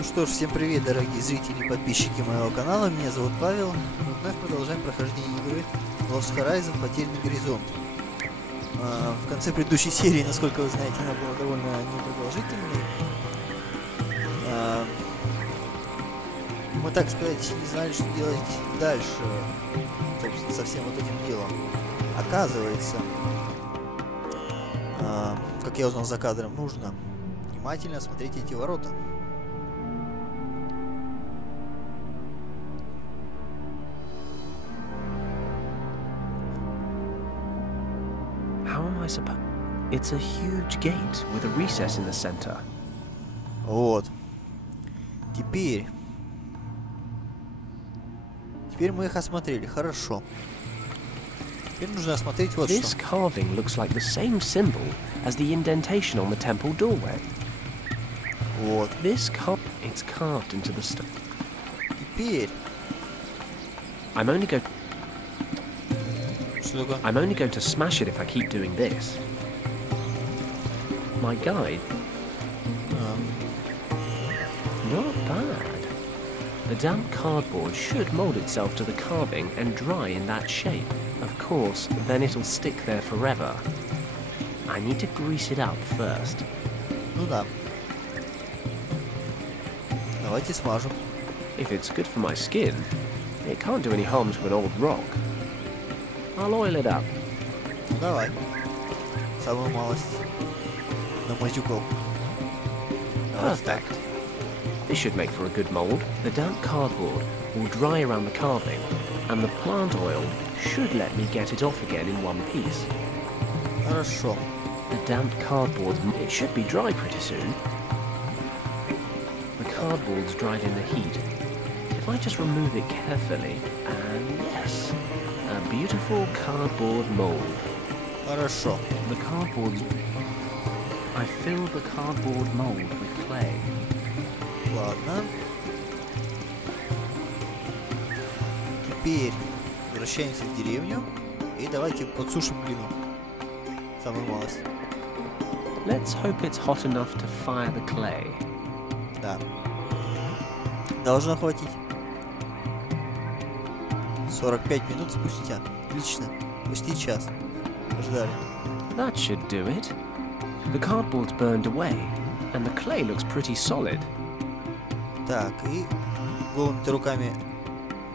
Ну что ж, всем привет, дорогие зрители и подписчики моего канала. Меня зовут Павел. Мы вновь продолжаем прохождение игры Lost Horizon Потерянный горизонт. В конце предыдущей серии, насколько вы знаете, она была довольно непродолжительной. Мы, так сказать, не знали, что делать дальше, собственно, со всем вот этим делом. Оказывается, как я узнал за кадром, нужно внимательно осмотреть эти ворота. How am I supposed? It's a huge gate with a recess in the center. Вот. Теперь мы их осмотрели. Хорошо. Теперь нужно осмотреть вот This что. carving looks like the same symbol as the indentation on the temple doorway. Вот. It's carved into the stone. Теперь. I'm only Что такое? going to smash it if I keep doing this. My guide. Not bad. The damp cardboard should mold itself to the carving and dry in that shape. Of course, then it'll stick there forever. I need to grease it up first. Ну да. Давайте смажем. If it's good for my skin, it can't do any harm to an old rock. I'll oil it up. Ну давай. Самую малость. Намазюкал. Perfect. This should make for a good mold. The damp cardboard will dry around the carving, and the plant oil should let me get it off again in one piece. Хорошо. The damp cardboard, it should be dry pretty soon. The cardboard's dried in the heat. If I just remove it carefully, and yes, a beautiful cardboard mold. Хорошо. The cardboard's... I fill the cardboard mold with clay. Ладно. Теперь возвращаемся в деревню и давайте подсушим глину. Самую малость. Let's hope it's hot enough to fire the clay. Да. Должно хватить. 45 минут спустя. Отлично. Почти час. Ждали. That should do it. The cardboard's burned away, and the clay looks pretty solid. Так, и голыми-то руками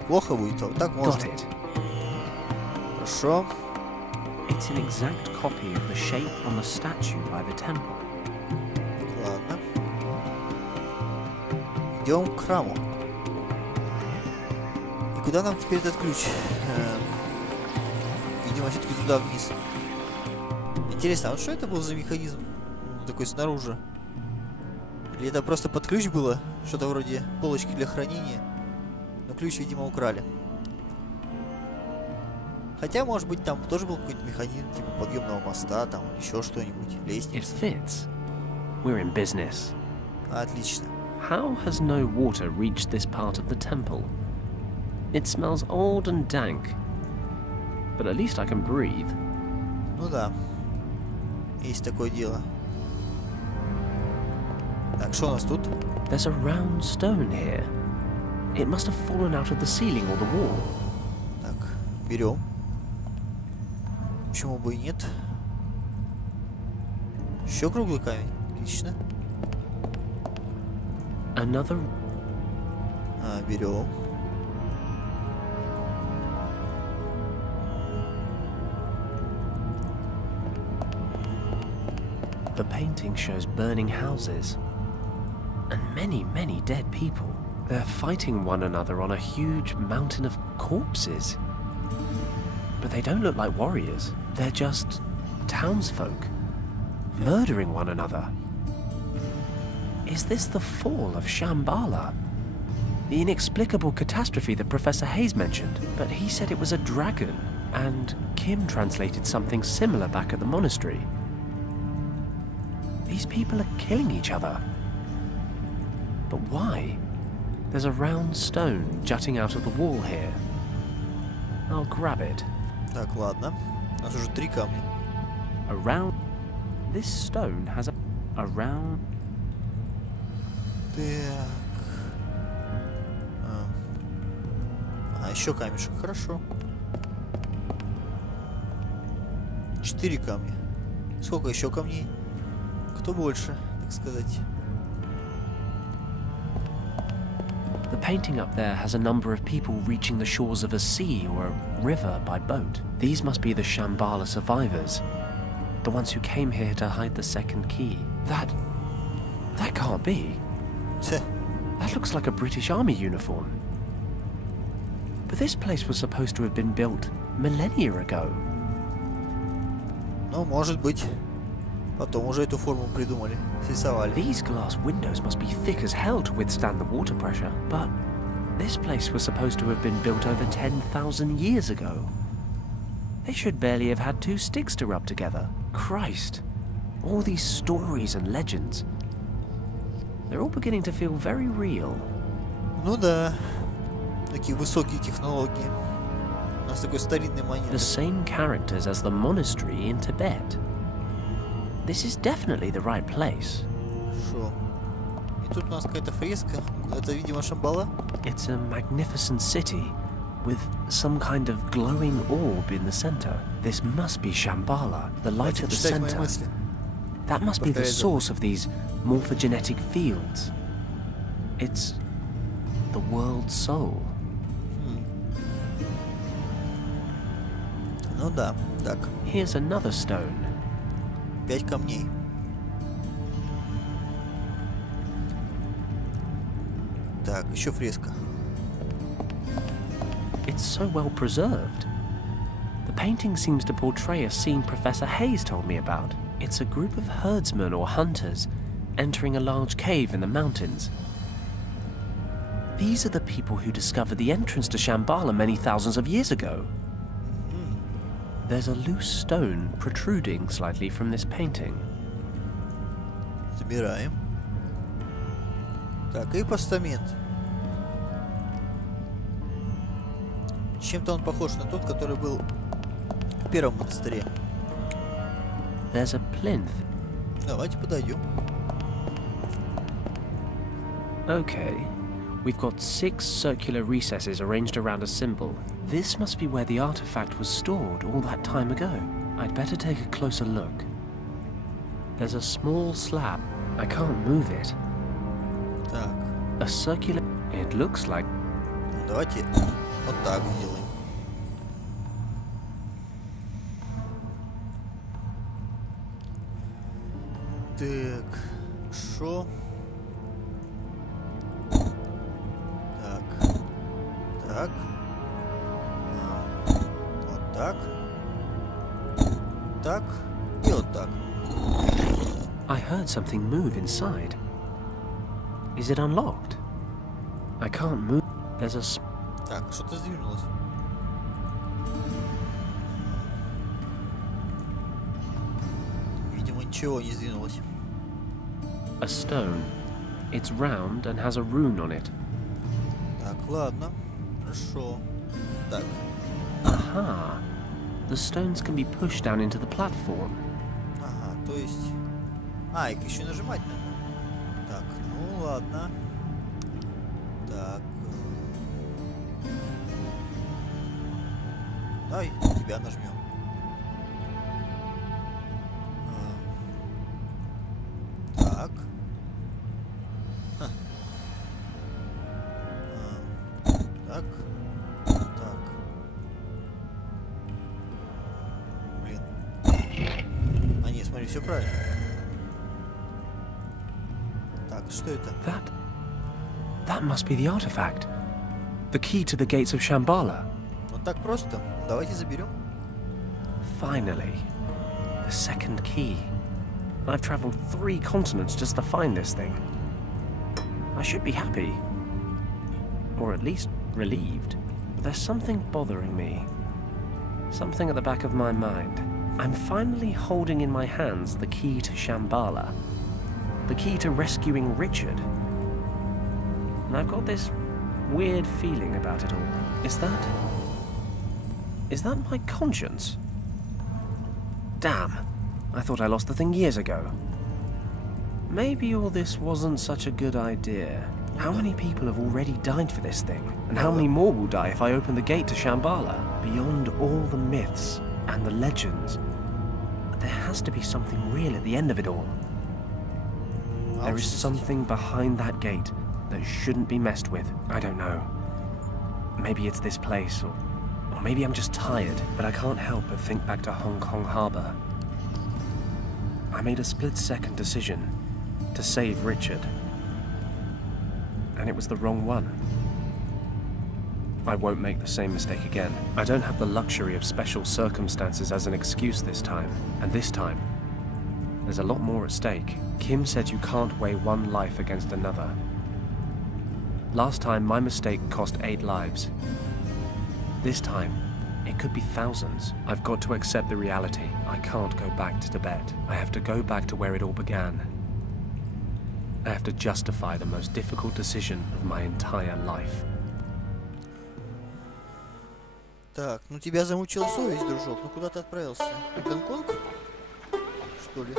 плохо будет, а вот так можно. Got it. Хорошо. It's an exact copy of the shape on the statue by the temple. Ладно. Идем к храму. И куда нам теперь этот ключ? Видимо, все-таки туда вниз. Интересно, а вот что это был за механизм? Такой снаружи. Или это просто под ключ было? Что-то вроде полочки для хранения. Но ключ, видимо, украли. Хотя, может быть, там тоже был какой-то механизм, типа подъемного моста, там, еще что-нибудь. It Лестница. fits. We're in business. Отлично. How has no water reached this part of the temple? It smells old and dank, but at least I can breathe. Ну да. Есть такое дело. Так, что у нас тут? There's a round stone here. It must have fallen out of the ceiling or the wall. Так, берем. Почему бы и нет? Еще круглый камень. Отлично. Another... Берем. The painting shows burning houses. And many, many dead people. They're fighting one another on a huge mountain of corpses. But they don't look like warriors. They're just townsfolk, murdering one another. Is this the fall of Shambala? The inexplicable catastrophe that Professor Hayes mentioned, but he said it was a dragon, and Kim translated something similar back at the monastery. These people are killing each other. But why? There's a round stone jutting out of the wall here. I'll grab it. Так, ладно. У нас уже 3 камня. Around... This stone has a round... Так. еще камешек. Хорошо. 4 камня. Сколько еще камней? Кто больше, так сказать? The painting up there has a number of people reaching the shores of a sea or a river by boat. These must be the Shambhala survivors, the ones who came here to hide the second key. That can't be. That looks like a British Army uniform. But this place was supposed to have been built millennia ago. Ну, может быть. Потом уже эту форму придумали, срисовали. These glass windows must be thick as hell to withstand the water pressure, but this place was supposed to have been built over 10,000 years ago. They should barely have had 2 sticks to rub together. Christ, all these stories and legends. They're all beginning to feel very real. Ну да, такие высокие технологии. У нас такой старинный монет. The same characters as the monastery in Tibet. This is definitely the right place. Хорошо. И тут у нас какая-то фреска. Это, видимо, Шамбала. It's a magnificent city with some kind of glowing orb in the center. This must be Shambhala, the light at the center. That must be the source of these morphogenetic fields. It's the world's soul. Ну да, так. Here's another stone. 5 камней. Так, еще фреска. It's so well preserved. The painting seems to portray a scene Professor Hayes told me about. It's a group of herdsmen or hunters entering a large cave in the mountains. These are the people who discovered the entrance to Shambhala many thousands of years ago. There's a loose stone protruding slightly from this painting. Забираем. Так, и постамент. Чем-то он похож на тот, который был в первом монастыре. There's a plinth. Давайте подойдем. Okay. We've got 6 circular recesses arranged around a symbol. This must be where the artifact was stored all that time ago. I'd better take a closer look. There's a small slab. I can't move it. Так. A circular... It looks like... Давайте вот так сделаем. Так, хорошо. Так. Вот так. Так. И вот так. I heard something move inside. Is it unlocked? I can't move. There's a... Так, что-то сдвинулось. Видимо, ничего не сдвинулось. A stone. It's round and has a rune on it. Так, ладно. Хорошо. Так. Aha. The stones can be pushed down into the platform. Ага, то есть... А, их еще нажимать надо. Так, ну ладно. Так. Давай тебя нажмем. Так. Ха. Так. Так. Блин. А не, смотри, все правильно. Так, что это? That must be the artifact. The key to the gates of Shambhala. Вот так просто. Давайте заберем. Finally. The second key. I've traveled 3 continents just to find this thing. I should be happy. Or at least relieved. But there's something bothering me. Something at the back of my mind. I'm finally holding in my hands the key to Shambhala. The key to rescuing Richard. And I've got this weird feeling about it all. Is that my conscience? Damn. I thought I lost the thing years ago. Maybe all this wasn't such a good idea. How many people have already died for this thing? And how many more will die if I open the gate to Shambhala? Beyond all the myths and the legends, there has to be something real at the end of it all. There is something behind that gate that shouldn't be messed with. I don't know. Maybe it's this place, or maybe I'm just tired, but I can't help but think back to Hong Kong Harbor. I made a split-second decision to save Richard. And it was the wrong one. I won't make the same mistake again. I don't have the luxury of special circumstances as an excuse this time. And this time, there's a lot more at stake. Kim said you can't weigh one life against another. Last time, my mistake cost 8 lives. This time, it could be thousands. I've got to accept the reality. I can't go back to Tibet. I have to go back to where it all began. I have to justify the most difficult decision of my entire life. Так, ну тебя замучила совесть, дружок. Ну куда ты отправился? В Гонконг? Что ли?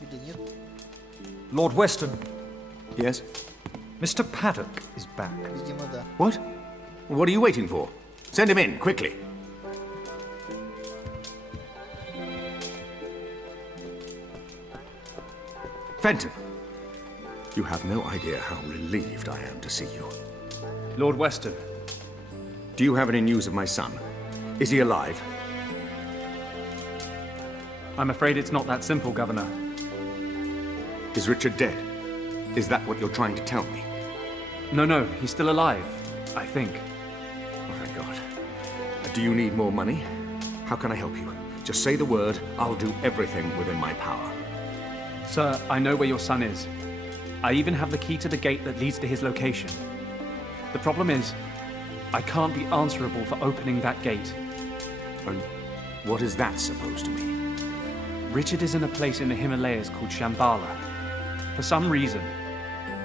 Или нет? Lord Weston, Yes? Mr. Paddock is back. Видимо, да. What? What are you waiting for? Send him in, quickly. Fenton, you have no idea how relieved I am to see you. Lord Weston, Do you have any news of my son? Is he alive? I'm afraid it's not that simple, Governor. Is Richard dead? Is that what you're trying to tell me? No, he's still alive, I think. Oh, thank God. Do you need more money? How can I help you? Just say the word, I'll do everything within my power. Sir, I know where your son is. I even have the key to the gate that leads to his location. The problem is, I can't be answerable for opening that gate. And what is that supposed to mean? Richard is in a place in the Himalayas called Shambhala. For some reason,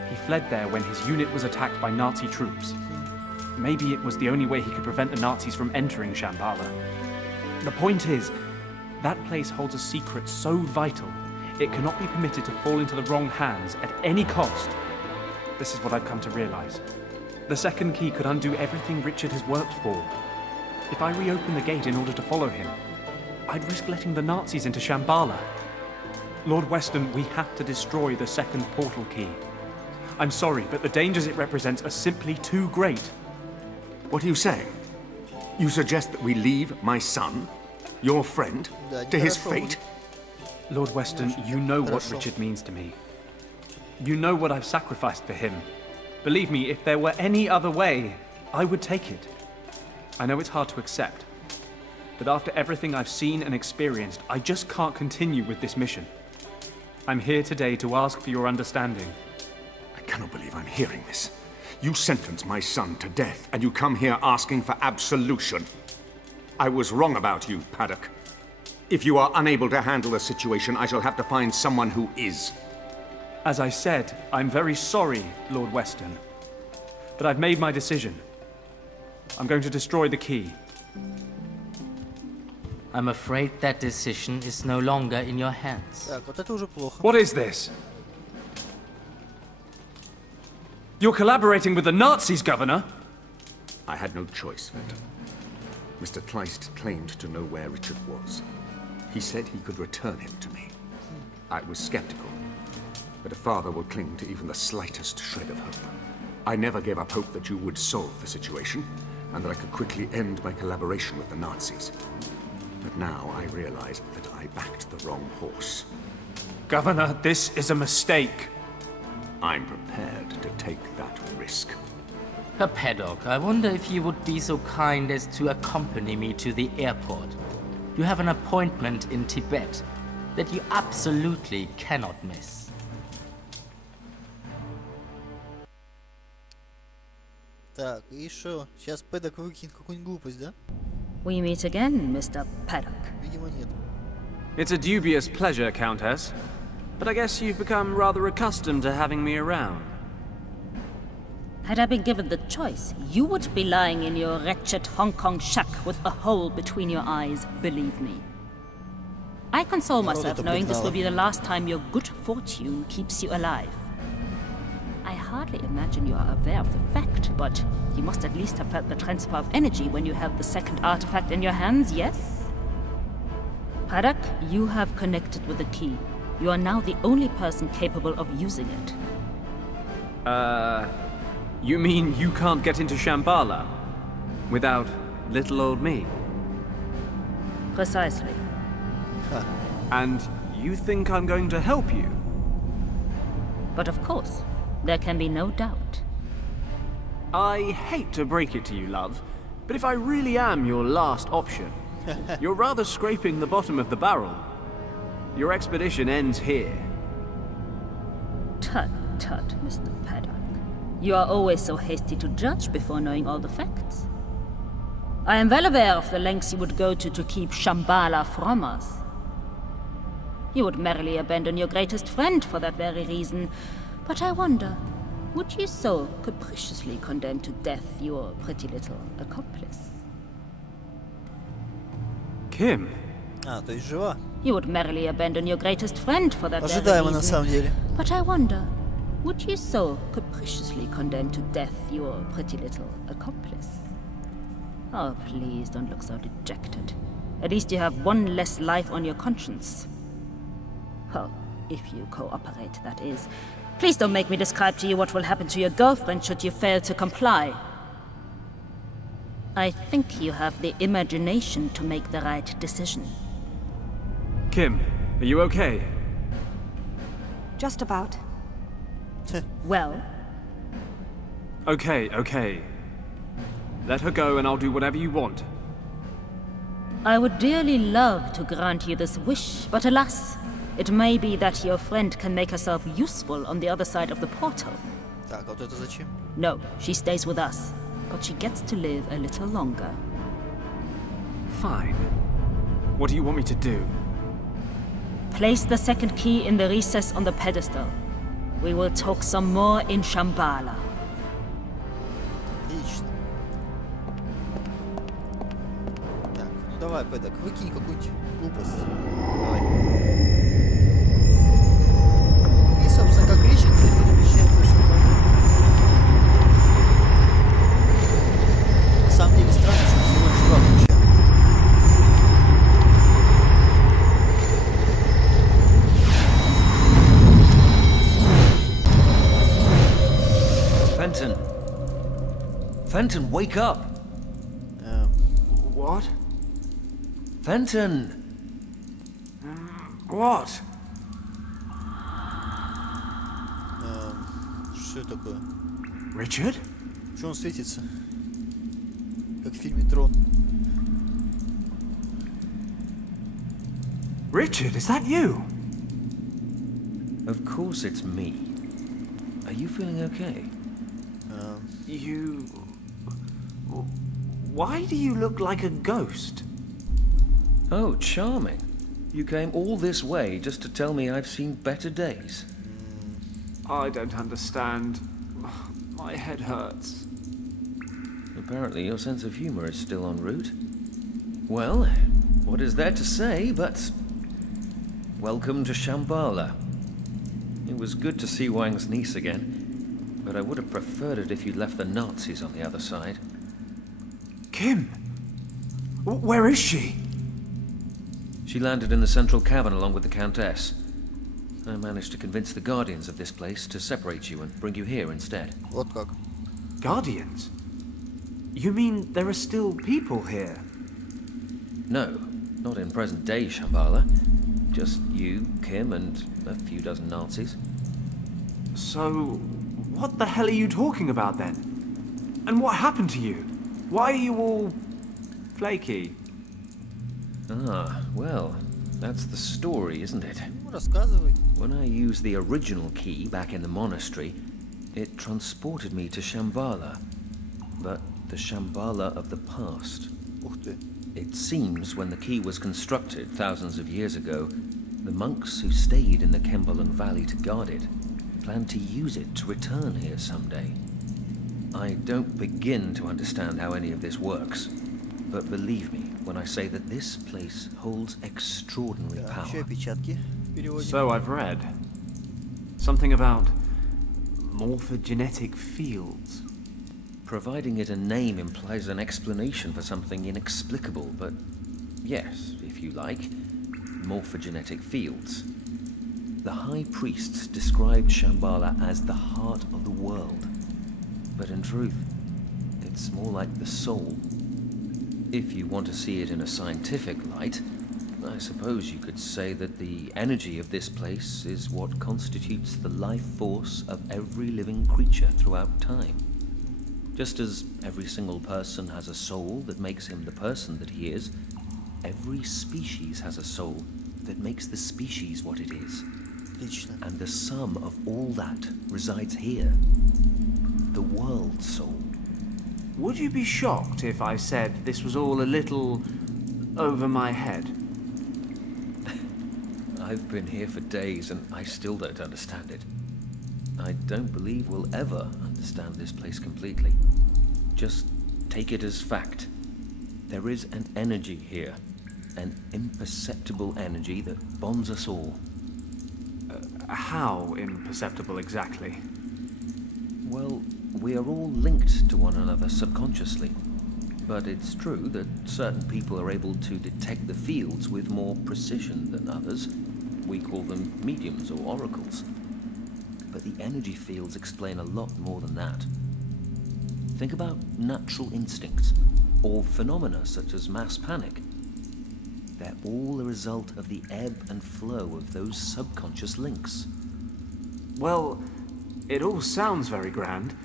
he fled there when his unit was attacked by Nazi troops. Maybe it was the only way he could prevent the Nazis from entering Shambhala. The point is, that place holds a secret so vital, it cannot be permitted to fall into the wrong hands at any cost. This is what I've come to realize. The second key could undo everything Richard has worked for. If I reopen the gate in order to follow him, I'd risk letting the Nazis into Shambhala. Lord Weston, we have to destroy the second portal key. I'm sorry, but the dangers it represents are simply too great. What are you saying? You suggest that we leave my son, your friend, to his fate? Lord Weston, you know what Richard means to me. You know what I've sacrificed for him. Believe me, if there were any other way, I would take it. I know it's hard to accept, but after everything I've seen and experienced, I just can't continue with this mission. I'm here today to ask for your understanding. I cannot believe I'm hearing this. You sentence my son to death, and you come here asking for absolution. I was wrong about you, Paddock. If you are unable to handle the situation, I shall have to find someone who is. As I said, I'm very sorry, Lord Weston. But I've made my decision. I'm going to destroy the key. I'm afraid that decision is no longer in your hands. Так, вот это уже плохо. What is this? You're collaborating with the Nazis, Governor! I had no choice, Fenton. Mr. Kleist claimed to know where Richard was. He said he could return him to me. I was skeptical, but a father will cling to even the slightest shred of hope. I never gave up hope that you would solve the situation, and that I could quickly end my collaboration with the Nazis. But now I realize that I backed the wrong horse. Governor, this is a mistake. I'm prepared to take that risk. Herr Paddock, I wonder if you would be so kind as to accompany me to the airport. You have an appointment in Tibet that you absolutely cannot miss. Так, и шо? Сейчас Пэддок выкинет какую-нибудь глупость, да? We meet again, Mr. Paddock. Видимо, нет. It's a dubious pleasure, Countess. But I guess you've become rather accustomed to having me around. Had I been given the choice, you would be lying in your wretched Hong Kong shack with a hole between your eyes, believe me. I console myself knowing this will be the last time your good fortune keeps you alive. I hardly imagine you are aware of the fact, but you must at least have felt the transfer of energy when you held the second artifact in your hands, yes? Paddock, you have connected with the key. You are now the only person capable of using it. You mean you can't get into Shambhala without little old me? Precisely. And you think I'm going to help you? But of course, there can be no doubt. I hate to break it to you, love, but if I really am your last option, you're rather scraping the bottom of the barrel. Your expedition ends here. Tut, tut, Mr. Paddock. You are always so hasty to judge before knowing all the facts. I am well aware of the lengths you would go to keep Shambhala from us. You would merrily abandon your greatest friend for that very reason. But I wonder, would you so capriciously condemn to death your pretty little accomplice? Kim. То есть жива. You would merrily abandon your greatest friend for that very Ожидаемо на самом reason. деле. But I wonder, would you so capriciously condemn to death your pretty little accomplice? Oh, please don't look so dejected. At least you have one less life on your conscience. Well, if you cooperate, that is. Please don't make me describe to you what will happen to your girlfriend should you fail to comply. I think you have the imagination to make the right decision. Kim, are you okay? Just about. Well? Okay, okay. Let her go and I'll do whatever you want. I would dearly love to grant you this wish, but alas, it may be that your friend can make herself useful on the other side of the portal. Так, а вот это зачем? No, she stays with us, but she gets to live a little longer. Fine. What do you want me to do? Place the second key in the recess on the pedestal. We will talk some more in Shambhala. Отлично. Так, ну давай, Пэддок, выкинь какую-нибудь глупость. Давай. И, собственно, как Ричард перемещает в Шамбалу. На самом деле странно, что всего лишь 2 ключа. Fenton! Fenton, wake up! What? Fenton! What? Что это такое? Richard? Что он светится? Как в фильме «Трон». Richard, is that you? Of course it's me. Are you feeling okay? You... Why do you look like a ghost? Oh, charming. You came all this way just to tell me I've seen better days. I don't understand. My head hurts. Apparently your sense of humor is still en route. Well, what is there to say but... welcome to Shambhala. It was good to see Wang's niece again, but I would have preferred it if you'd left the Nazis on the other side. Kim! Where is she? She landed in the central cavern along with the Countess. I managed to convince the guardians of this place to separate you and bring you here instead. Вот как. Guardians? You mean there are still people here? No, not in present-day Shambhala. Just you, Kim, and a few dozen Nazis. So, what the hell are you talking about then? And what happened to you? Why are you all... flaky? Ah, well, that's the story, isn't it? Ну, рассказывай. When I used the original key back in the monastery, it transported me to Shambhala. But the Shambhala of the past. Ух ты. It seems when the key was constructed thousands of years ago, the monks who stayed in the Kembalan Valley to guard it planned to use it to return here someday. I don't begin to understand how any of this works, but believe me, when I say that this place holds extraordinary Так, power. еще опечатки переводим. So I've read. Something about morphogenetic fields. Providing it a name implies an explanation for something inexplicable, but yes, if you like, morphogenetic fields. The high priests described Shambhala as the heart of the world, but in truth, it's more like the soul. If you want to see it in a scientific light, I suppose you could say that the energy of this place is what constitutes the life force of every living creature throughout time. Just as every single person has a soul that makes him the person that he is, every species has a soul that makes the species what it is. Отлично. And the sum of all that resides here. The world soul. Would you be shocked if I said this was all a little over my head? I've been here for days and I still don't understand it. I don't believe we'll ever understand this place completely. Just take it as fact. There is an energy here, an imperceptible energy that bonds us all. How imperceptible exactly? Well, we are all linked to one another subconsciously. But it's true that certain people are able to detect the fields with more precision than others. We call them mediums or oracles. But the energy fields explain a lot more than that. Think about natural instincts, or phenomena such as mass panic. They're all a result of the ebb and flow of those subconscious links. Well, it all sounds very grand,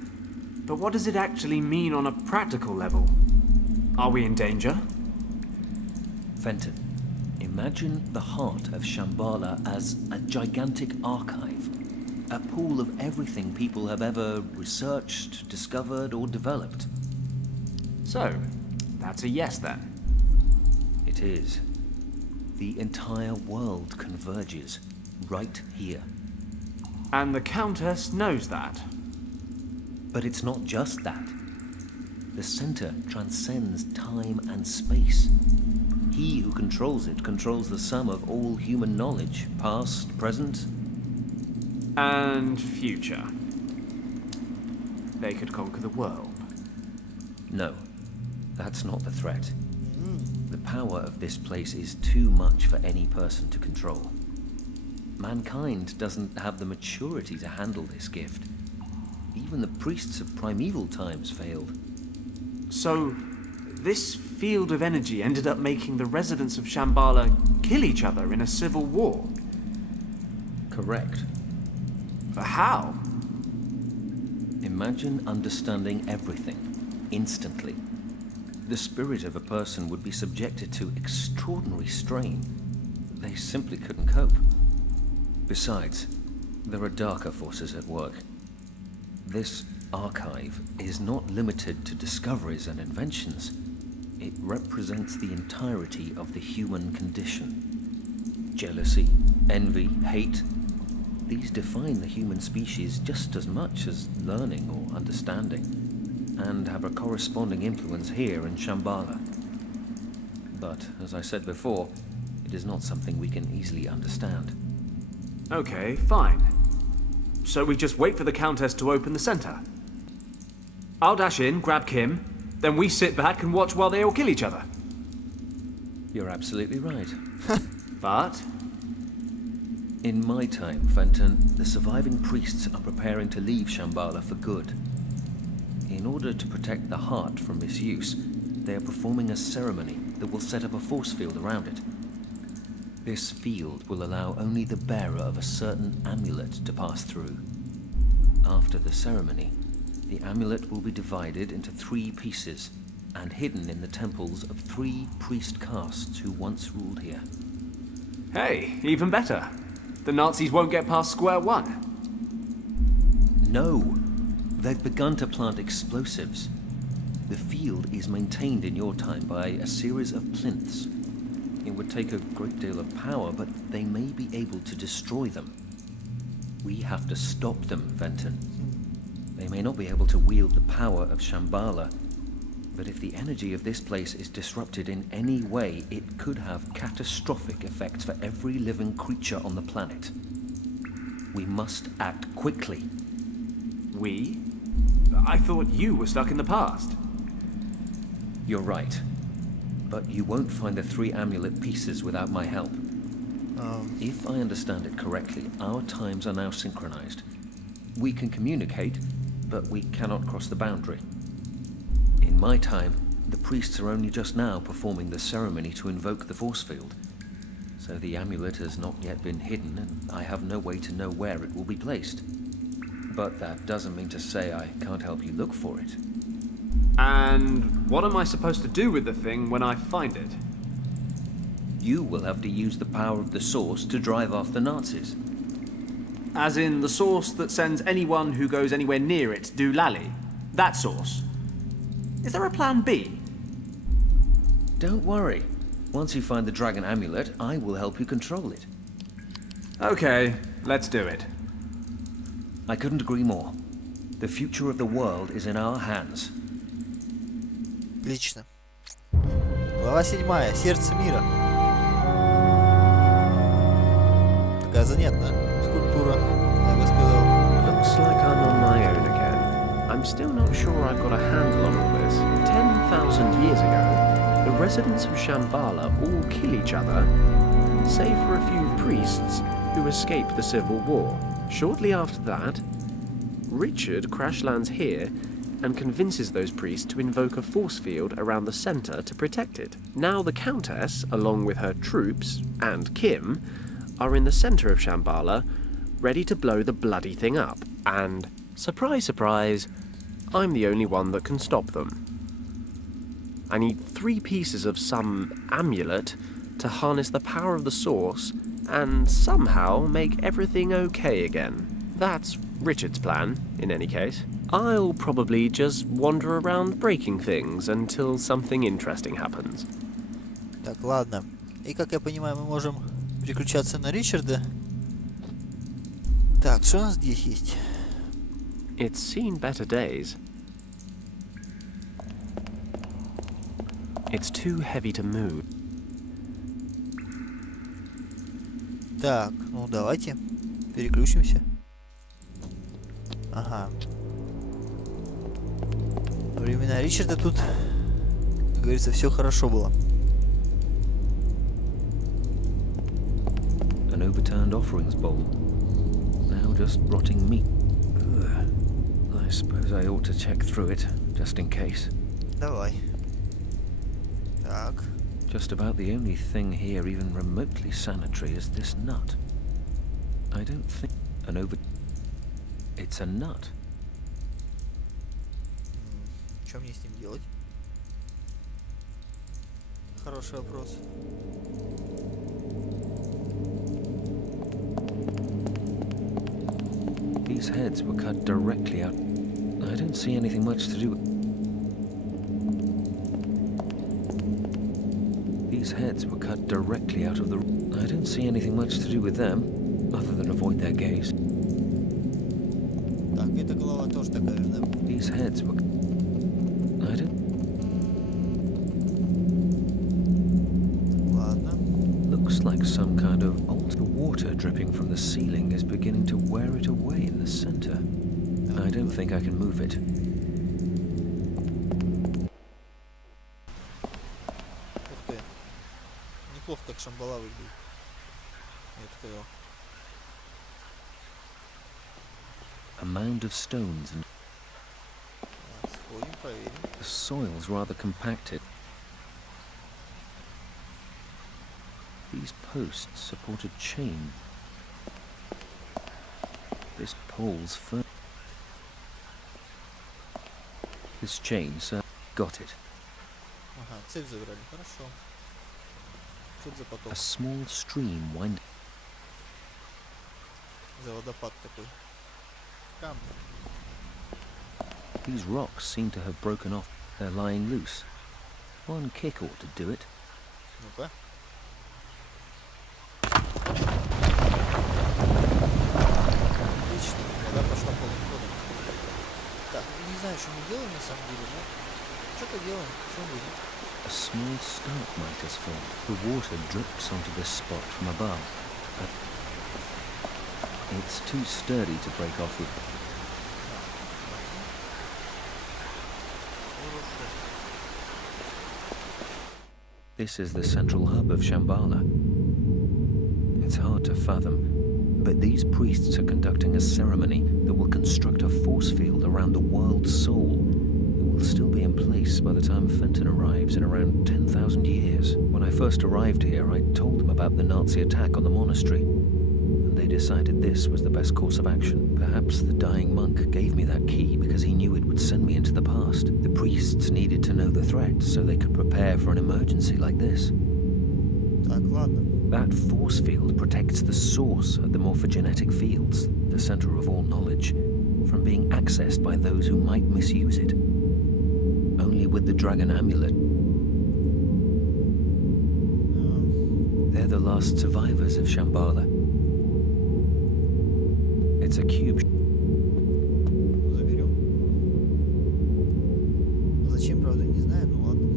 but what does it actually mean on a practical level? Are we in danger? Fenton, imagine the heart of Shambhala as a gigantic archive, a pool of everything people have ever researched, discovered, or developed. So, that's a yes then. It is. The entire world converges right here. And the Countess knows that. But it's not just that. The center transcends time and space. He who controls it controls the sum of all human knowledge, past, present, and future. They could conquer the world. No, that's not the threat. The power of this place is too much for any person to control. Mankind doesn't have the maturity to handle this gift. Even the priests of primeval times failed. So, this field of energy ended up making the residents of Shambhala kill each other in a civil war. Correct. How? Imagine understanding everything, instantly. The spirit of a person would be subjected to extraordinary strain. They simply couldn't cope. Besides, there are darker forces at work. This archive is not limited to discoveries and inventions. It represents the entirety of the human condition. Jealousy, envy, hate, these define the human species just as much as learning or understanding, and have a corresponding influence here in Shambhala. But, as I said before, it is not something we can easily understand. Okay, fine. So we just wait for the Countess to open the center. I'll dash in, grab Kim, then we sit back and watch while they all kill each other. You're absolutely right. But in my time, Fenton, the surviving priests are preparing to leave Shambhala for good. In order to protect the heart from misuse, they are performing a ceremony that will set up a force field around it. This field will allow only the bearer of a certain amulet to pass through. After the ceremony, the amulet will be divided into 3 pieces and hidden in the temples of 3 priest castes who once ruled here. hey, even better. The Nazis won't get past square one. No, they've begun to plant explosives. The field is maintained in your time by a series of plinths. It would take a great deal of power, but they may be able to destroy them. We have to stop them, Fenton. They may not be able to wield the power of Shambhala, But if the energy of this place is disrupted in any way, it could have catastrophic effects for every living creature on the planet. We must act quickly. We? I thought you were stuck in the past. You're right. But you won't find the 3 amulet pieces without my help. If I understand it correctly, our times are now synchronized. We can communicate, but we cannot cross the boundary. In my time, the priests are only just now performing the ceremony to invoke the force field. So the amulet has not yet been hidden, and I have no way to know where it will be placed. But that doesn't mean to say I can't help you look for it. And what am I supposed to do with the thing when I find it? You will have to use the power of the source to drive off the Nazis. As in the source that sends anyone who goes anywhere near it doolally? That source? Is there a plan B? Don't worry. Once you find the dragon amulet, I will help you control it. Okay, let's do it. I couldn't agree more. The future of the world is in our hands. Отлично. Глава 7. Сердце мира. Такая занятная скульптура, я бы сказал. Looks like I'm on my own again. I'm still not sure I've got a handle on all this. 10,000 years ago, the residents of Shambhala all kill each other, save for a few priests who escape the civil war. Shortly after that, Richard crash lands here and convinces those priests to invoke a force field around the center to protect it. Now the Countess, along with her troops, and Kim, are in the center of Shambhala, ready to blow the bloody thing up. And, surprise, surprise, I'm the only one that can stop them. I need 3 pieces of some amulet to harness the power of the source and somehow make everything okay again. That's Richard's plan, in any case. I'll probably just wander around breaking things until something interesting happens. Так, ладно. И как я понимаю, мы можем переключаться на Ричарда. Так, что у нас здесь есть? It's seen better days. It's too heavy to move. Так, ну давайте переключимся. Ага. Во времена Ричарда тут, как говорится, все хорошо было. An overturned offerings bowl. Now just rotting meat. Ugh. I suppose I ought to check through it, just in case. Давай. Так. Just about the only thing here even remotely sanitary is this nut. I don't think It's a nut. Что мне с ним делать? Хороший вопрос. These heads were cut directly out. I don't see anything much to do. These heads were cut directly out of the... I don't see anything much to do with them, other than avoid their gaze. Так, эта голова тоже такая же, да? These heads were... I don't... Ладно. Looks like some kind of ultra water dripping from the ceiling is beginning to wear it away in the center. I don't think I can move it. Ух ты. Неплохо так Шамбала выглядит. Я бы сказал. A mound of stones and... Сходим, проверим. The soil's rather compacted. These posts support a chain. This pole's firm. This chain, sir. Got it. Ага, цепь забрали, хорошо. Что это за поток? A small stream winding. За водопад такой. Камни. These rocks seem to have broken off. They're lying loose. One kick ought to do it. Ну-ка. Отлично, вода пошла полным ходом. Так, не знаю, что мы делаем на самом деле, но что-то делаем. Что будет? A small stalagmite has formed. The water drips onto this spot from above. But it's too sturdy to break off with. This is the central hub of Shambhala. It's hard to fathom, but these priests are conducting a ceremony that will construct a force field around the world's soul that will still be in place by the time Fenton arrives in around 10,000 years. When I first arrived here, I told them about the Nazi attack on the monastery, and they decided this was the best course of action. Perhaps the dying monk gave me that key because he knew it would send me into the past. The priests needed to know the threat so they could prepare for an emergency like this. Так, ладно. That force field protects the source of the morphogenetic fields, the center of all knowledge, from being accessed by those who might misuse it. Only with the dragon amulet, they're the last survivors of Shambhala. It's a cube. Заберем. Зачем, правда, не знаю, ну ладно.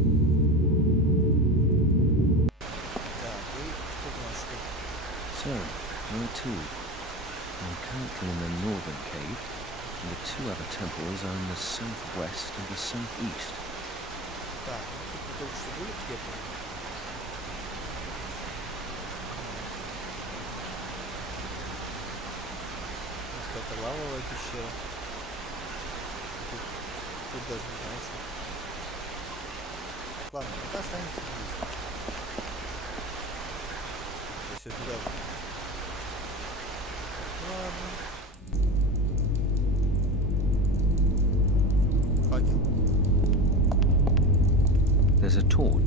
Так, и тут у нас что? So, where to? I'm currently in the northern cave, and the two other temples are in the southwest and the southeast. Так, ну тут мы только что были где-то. Это лавовая пещера. Тут даже не знаю, что. Ладно, пока останемся здесь. Все туда. Ладно. Факел. There's a torch.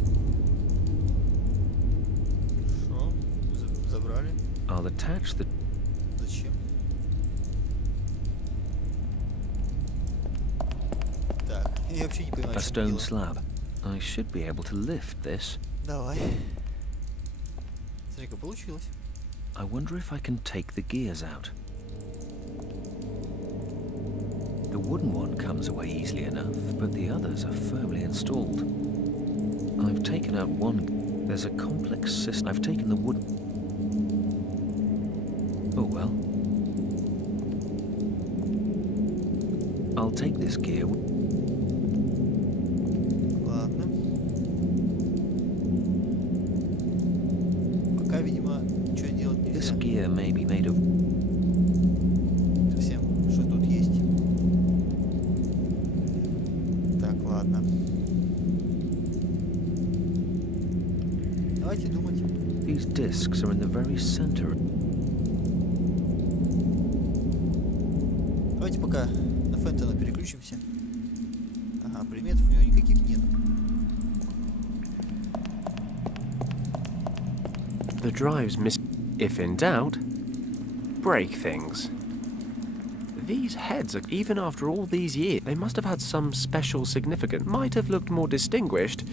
Хорошо. Забрали. I'll attach the. Зачем? Так, я вообще не понимаю, A что stone дело. slab. I should be able to lift this. Давай. Смотри-ка, получилось. I wonder if I can take the gears out. The wooden one comes away easily enough, but the others are firmly installed. I've taken out one. There's a complex system. I've taken the wooden. Oh well. I'll take this gear. Ладно. Пока, видимо, ничего делать This нельзя. gear may be made of. Совсем, что тут есть. Так, ладно. Давайте думать. These discs are in the very center. Давайте пока на Фэнтона переключимся. Ага, предметов у него никаких нет. The drives miss. If in doubt, break things. These heads are, even after all these years, they must have had some special significance. Might have looked more distinguished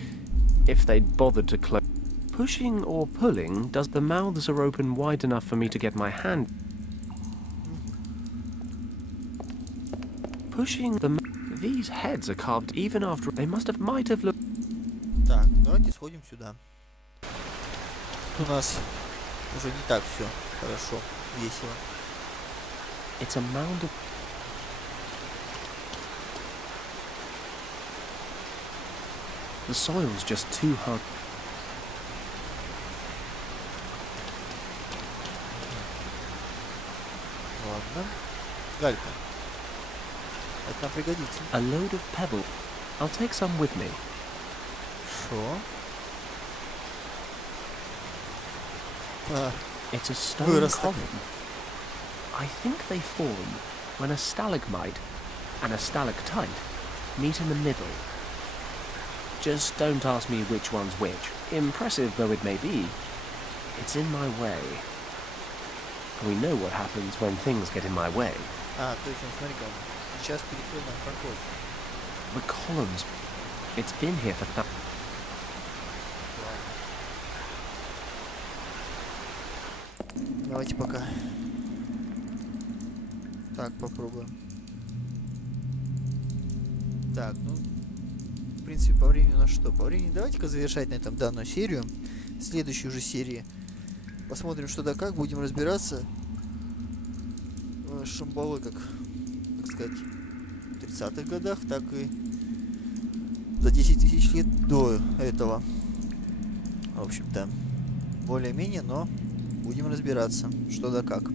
if they'd bothered to close. Pushing or pulling, does the mouths are open wide enough for me to get my hand. Pushing the. These heads are carved even after. They must have. Might have looked. Так, давайте сходим сюда. Тут у нас уже не так все хорошо, весело. It's a mound of. The soil's just too hard. Ладно. Галька. Это нам пригодится. A load of pebble. I'll take some with me. Хорошо. А, It's a stone Вырос так. column. I think they form when a stalagmite and a stalactite meet in the middle. Just don't ask me which one's which. Impressive though it may be, it's in my way. We know what happens when things get in my way. а, то есть он, смотри-ка, он сейчас перекрыл нам проход. The columns. It's been here for Давайте пока. Так, попробуем. Так, ну, принципе, по времени у нас что? По времени давайте-ка завершать на этом данную серию. В следующей уже серии посмотрим, что да как. Будем разбираться с Шамбалой, как сказать, в 30-х годах, так и за 10 тысяч лет до этого. В общем-то, более-менее, но будем разбираться, что да как,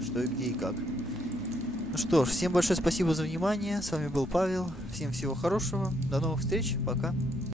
что и где и как. Ну что ж, всем большое спасибо за внимание. С вами был Павел. Всем всего хорошего. До новых встреч. Пока.